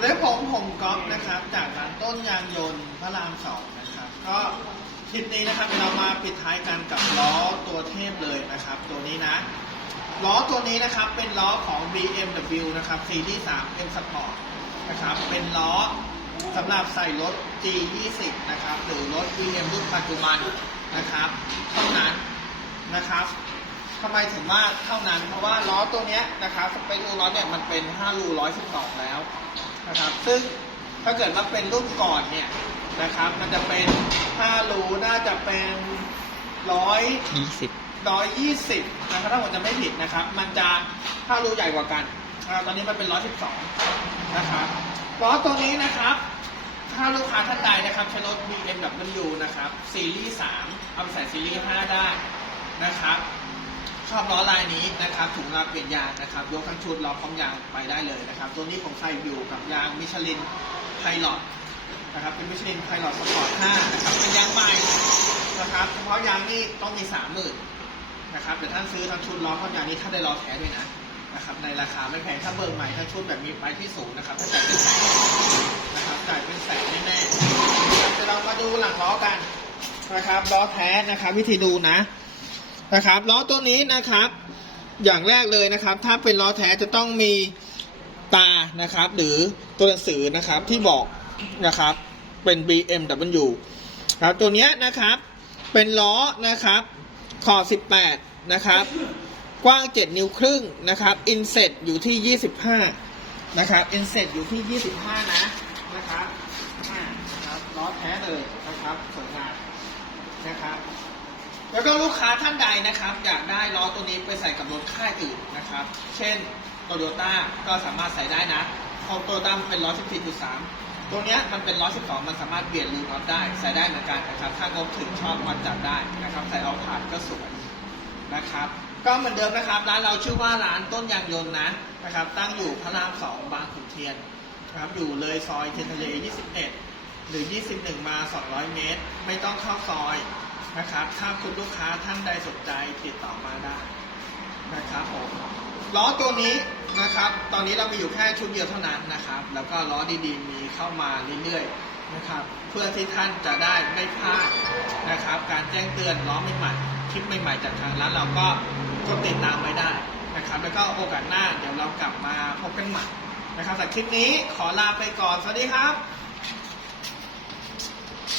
วัสดีผมผมก๊อฟนะครับ จากร้านต้นยางยนต์พระรามสองนะครับ ก็คลิปนี้นะครับเรามาปิดท้ายกันกับล้อตัวเทพเลยนะครับ ตัวนี้นะล้อตัวนี้นะครับเป็นล้อของ BMW นะครับซีรีส์3 M Sport นะครับเป็นล้อสำหรับใส่รถ G20 นะครับหรือรถ BM รุ่นปัจจุบันนะครับเท่านั้นนะครับทำไมถึงว่าเท่านั้น เพราะว่าล้อตัวเนี้ยนะครับสเปคล้อเนี่ยมันเป็น 5 รู 112 แล้ว นะครับ ซึ่งถ้าเกิดว่าเป็นรุ่นก่อนเนี่ยนะครับ มันจะเป็น5รูน่าจะเป็นร้อยยี่สิบร้อยยี่สิบนะครับถ้าผมจะไม่ผิดนะครับ มันจะถ้ารูใหญ่กว่ากันอ่าตอนนี้มันเป็นร้อยสิบสองนะครับล้อตัวนี้นะครับ ถ้าลูกค้าท่านใดนะครับใช้รถ BMW นะครับซีรีส์3เอาไปใส่ซีรีส์5ได้นะครับ ชอบล้อลายนี้นะครับถุงเราเปลี่ยนยางนะครับ ยกทั้งชุดล้อพร้อมยางไปได้เลยนะครับ ตัวนี้ผมใส่อยู่กับยางมิชลินไพลอตนะครับเป็นมิชลินไพลอตสปอร์ต5นะครับเป็นยางใหม่นะครับเฉพาะยางนี่ต้องมี30,000นะครับแต่ท่านซื้อทั้งชุดล้อพร้อมยางนี้ท่านได้ล้อแท้ด้วยนะนะครับในราคาไม่แพงถ้าเบิกใหม่ทั้งชุดแบบมีไปที่สูงนะครับถ้าจ่ายเป็นแสนนะครับจ่ายเป็นแสนแน่ๆเดี๋ยวเรามาดูหลังล้อกันนะครับล้อแท้นะครับ วิธีดูนะ นะครับล้อตัวนี้นะครับ อย่างแรกเลยนะครับ ถ้าเป็นล้อแท้จะต้องมีตานะครับ หรือตัวหนังสือนะครับที่บอกนะครับเป็น BMW ครับตัวเนี้ยนะครับ เป็นล้อนะครับขอ18 นะครับ กว้าง 7 นิ้วครึ่งนะครับอินเสตอยู่ที่ 25 นะครับอินเสตอยู่ที่ 25 นะนะครับนะครับล้อแท้เลยนะครับสวยงามนะครับ แล้วก็ลูกค้าท่านใดนะครับ อยากได้ล้อตัวนี้ไปใส่กับรถค่ายอื่นนะครับ เช่นโตโยต้าก็สามารถใส่ได้นะของโตโยต้าเป็นล้อ14.3 ตัวเนี้ยมันเป็นล้อ12 มันสามารถเปลี่ยนรูน็อตได้ ใส่ได้เหมือนกันนะครับ ถ้างบถึงชอบมันจัดได้นะครับ ใส่เอาผ่านก็สวยนะครับ ก็เหมือนเดิมนะครับร้านเราชื่อว่าร้านต้นยางยนต์นะนะครับ ตั้งอยู่พระราม2บางขุนเทียนนะครับอยู่เลยซอยเทนทะเล 21 หรือ 21 มา 200 เมตร ไม่ต้องเข้าซอย นะครับ ถ้าคุณลูกค้าท่านใดสนใจติดต่อมาได้นะครับผมล้อตัวนี้นะครับ ตอนนี้เรามีอยู่แค่ชุดเดียวเท่านั้นนะครับ แล้วก็ล้อดีๆ มีเข้ามาเรื่อยๆนะครับ เพื่อที่ท่านจะได้ไม่พลาดนะครับ การแจ้งเตือนล้อใหม่ๆคลิปใหม่ๆจากทางร้านเราก็กดติดตามไว้ได้นะครับ แล้วก็โอกาสหน้าเดี๋ยวเรากลับมาพบกันใหม่นะครับแต่คลิปนี้ขอลาไปก่อน สวัสดีครับ